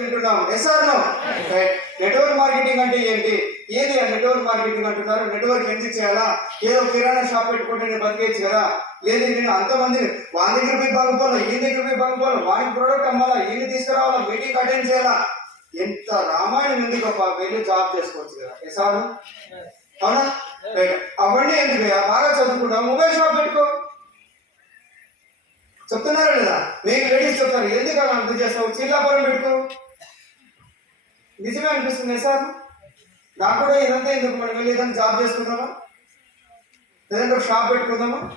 వింటున్నాం. SR no network marketing అంటే ఏంటి? ఏది నెట్వర్క్ మార్కెటింగ్ అంటున్నారు? నెట్వర్క్ ఎందుకు చేయాలా? ఏదో కిరాణా షాప్ పెట్టుకుంటే నేను బతికేచ్చు కదా. లేదు నేను అంతమంది వాళ్ళ దగ్గర పోయి పంపుకోవాలి ఈ దగ్గర పోయి పంపుకోవాలి వాడికి ప్రోడక్ట్ అమ్మాలా? ఈయన తీసుకురావాలా? మీటింగ్ అటెండ్ చేయాలా? ఎంత రామాయణం ఉంది గొప్ప వెళ్ళి జాబ్ చేసుకోవచ్చు కదా. ఎస్ఆర్ అవునా? అవన్నీ ఎందుకు బాగా చదువుకుంటా మొబైల్ షాప్ పెట్టుకో. చెప్తున్నారు? లేదా మీకు కదా అంత చేస్తావు? చీర్లాపురం పెట్టుకో. నిజమే అనిపిస్తుంది సార్. నాకు కూడా ఇదంతా ఎందుకు? మనం వెళ్ళి ఏదైనా జాబ్ చేసుకుందామా? ఏదైనా ఒక షాప్ పెట్టుకుందామా?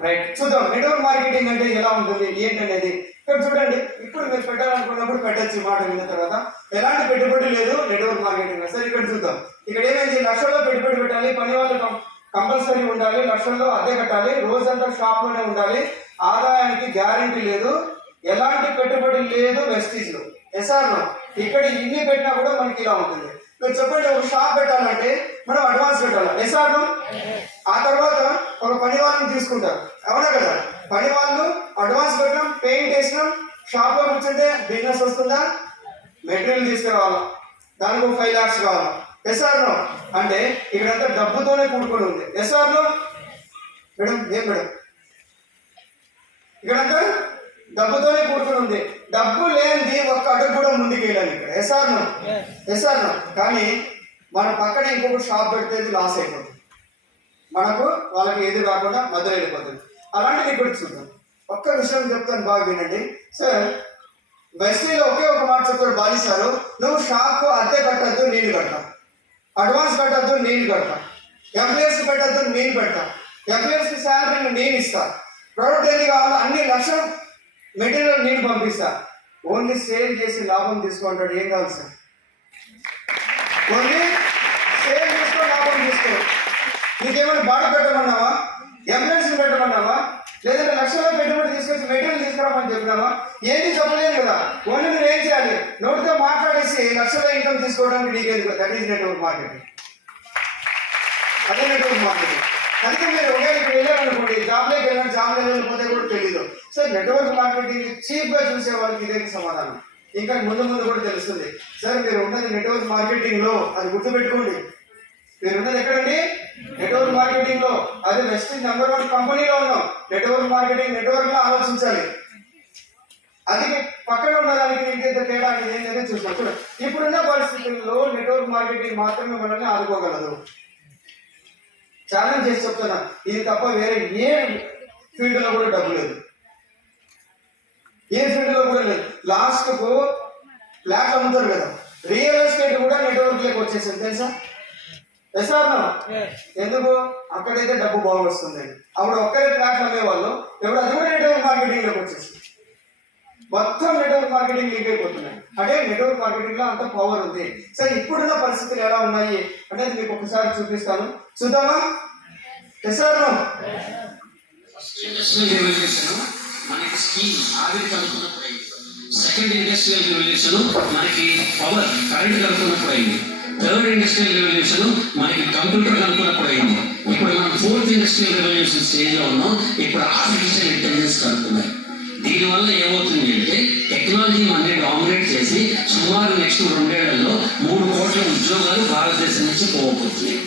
రైట్ చూద్దాం. నెట్వర్క్ మార్కెటింగ్ అంటే ఎలా ఉంటుంది? ఏంటనేది? ఇక్కడ చూడండి. ఇప్పుడు మీరు పెట్టాలనుకున్నప్పుడు పెట్టచ్చు మాట విన్న తర్వాత. ఎలాంటి పెట్టుబడి లేదు నెట్వర్క్ మార్కెటింగ్ సరే ఇక్కడ చూద్దాం. ఇక్కడ ఏమైంది? లక్షల్లో పెట్టుబడి పెట్టాలి పని వాళ్ళు కంపల్సరీ ఉండాలి లక్షల్లో అద్దె కట్టాలి రోజంతా షాప్లోనే ఉండాలి ఆదాయానికి గ్యారంటీ లేదు ఎలాంటి పెట్టుబడి లేదు వెస్టీజ్లో ఇక్కడ ఇన్ని పెట్టినా కూడా మనకి ఇలా ఉంటుంది. మీరు చెప్పండి ఒక షాప్ పెట్టాలంటే మనం అడ్వాన్స్ పెట్టాలి? ఎస్ఆర్ను ఆ తర్వాత ఒక పని వాళ్ళని తీసుకుంటారు. అవునా కదా? పని వాళ్ళు అడ్వాన్స్ పెట్టడం పెయింట్ వేసినాం షాప్లో కూర్చుంటే బిజినెస్ వస్తుందా? మెటీరియల్ తీసుకురావాలా? దానికి ఒక ఫైవ్ లాక్స్ కావాలా? ఎస్ఆర్ను అంటే ఇక్కడంతా డబ్బుతోనే కూడుకొని ఉంది. ఎస్ఆర్ను మేడం ఏం మేడం ఇక్కడంతా డబ్బుతోనే కూడుకొని ఉంది. డబ్బు లేనిది ఒక్క అడుగు కూడా ముందుకు వెళ్ళాలి ఇక్కడ ఎస్ఆర్ నో ఎస్ఆర్ నో కానీ మన పక్కన ఇంకొక షాప్ పెడితే లాస్ అయిపోతుంది. మనకు వాళ్ళకి ఏది రాకుండా మధ్యలో వెళ్ళిపోతుంది. అలాంటిది ఇక్కడ చూద్దాం. ఒక్క విషయం చెప్తాను బాగా వినండి. సార్ వెస్టీలో ఒకే ఒక మాట చెప్తాడు బాలి సారు నువ్వు షాప్ అద్దె కట్టద్దు నేను కడతా. అడ్వాన్స్ కట్టద్దు నేను కడతా. ఎంప్లాయీస్ పెట్టద్దు నేను పెడతా. ఎంప్లాయీస్కి శాలరీ నేను ఇస్తా. ప్రోడక్ట్ ఏది కావాలో? అన్ని లక్షలు మెటీరియల్ నేను పంపిస్తా. ఓన్లీ సేల్ చేసి లాభం తీసుకుంటాడు ఏం కావాలి సార్? ఓన్లీ సేల్ చేసుకో లాభం తీసుకో. నీకేమైనా బాడీ పెట్టమన్నావా? ఎంప్లాయీస్ పెట్టమన్నావా? లేదంటే లక్షల పెట్టుబడి తీసుకొచ్చి మెటీరియల్ తీసుకురామని చెప్పినావా? ఏది చెప్పలేదు కదా. ఓన్లీ మీరు ఏం చేయాలి? నోటితో మాట్లాడేసి లక్షల ఇన్కమ్ తీసుకోవడానికి నీకేది దట్ ఈస్ నెట్వర్క్ మార్కెటింగ్ అదే నెట్వర్క్ మార్కెటింగ్ అందుకే మీరు ఒకవేళ వెళ్ళారనుకోండి జాబ్లోకి వెళ్ళాను జాబ్ వెళ్ళకపోతే కూడా తెలియదు సార్ నెట్వర్క్ మార్కెటింగ్ చీప్గా చూసే వాళ్ళకి ఇదే సమాధానం. ఇంకా ముందు ముందు కూడా తెలుస్తుంది. సార్ మీరు ఉన్నది నెట్వర్క్ మార్కెటింగ్లో అది గుర్తుపెట్టుకోండి. మీరు ఉన్నది ఎక్కడండి? నెట్వర్క్ మార్కెటింగ్లో. అది బెస్ట్ నెంబర్ వన్ కంపెనీలో ఉన్నాం. నెట్వర్క్ మార్కెటింగ్ నెట్వర్క్లో ఆలోచించాలి. అది పక్కన ఉండడానికి ఇంకెంత తేడా అనేది ఏంటంటే చూసుకోవచ్చు. ఇప్పుడున్న పరిస్థితుల్లో నెట్వర్క్ మార్కెటింగ్ మాత్రమే మనల్ని ఆదుకోగలదు. ఛాలెంజ్ చేసి చెప్తున్నా. ఇది తప్ప వేరే ఏ ఫీల్డ్లో కూడా డబ్బు లేదు. ఏ ఫీల్డ్లో కూడా లేదు. లాస్ట్కు ఫ్లాట్ అమ్ముతారు కదా. రియల్ ఎస్టేట్ కూడా నెట్వర్క్ లేక వచ్చేసింది. తెలుసా? ఎస్ఆర్ ఎందుకు? అక్కడైతే డబ్బు బాగా వస్తుంది. అప్పుడు ఒక్కరే ఫ్లాట్ అమ్మేవాళ్ళు. ఇప్పుడు అది కూడా నెట్వర్క్ మార్కెటింగ్లోకి వచ్చేసింది. మొత్తం నెట్వర్క్ మార్కెటింగ్ లీక్ అయిపోతున్నాయి. అంటే నెట్వర్క్ మార్కెటింగ్లో అంత పవర్ ఉంది. సరే ఇప్పుడున్న పరిస్థితులు ఎలా ఉన్నాయి? అంటే మీకు ఒకసారి చూపిస్తాను. చూద్దామా? ఎస్ఆర్ ఇండస్ట్రియల్ మనకి స్కీమ్ ఆవిరి కనుక్కున్నప్పుడు అయింది. సెకండ్ ఇండస్ట్రియల్ రెవల్యూషన్ మనకి పవర్ కరెంట్ కనుక్కున్నప్పుడు అయింది. థర్డ్ ఇండస్ట్రియల్ రెవల్యూషన్ మనకి కంప్యూటర్ కనుక్కున్నప్పుడు అయింది. ఇప్పుడు మనం ఫోర్త్ ఇండస్ట్రియల్ రెవల్యూషన్ స్టేజ్లో ఉన్నాం. ఇప్పుడు ఆర్టిఫిషియల్ ఇంటెలిజెన్స్ కనుక్కున్నాయి దీనివల్ల ఏమవుతుంది అంటే టెక్నాలజీ మనని డామినేట్ చేసి సుమారు నెక్స్ట్ రెండేళ్ళలో మూడు కోట్ల ఉద్యోగాలు భారతదేశం నుంచి పోకపోతున్నాయి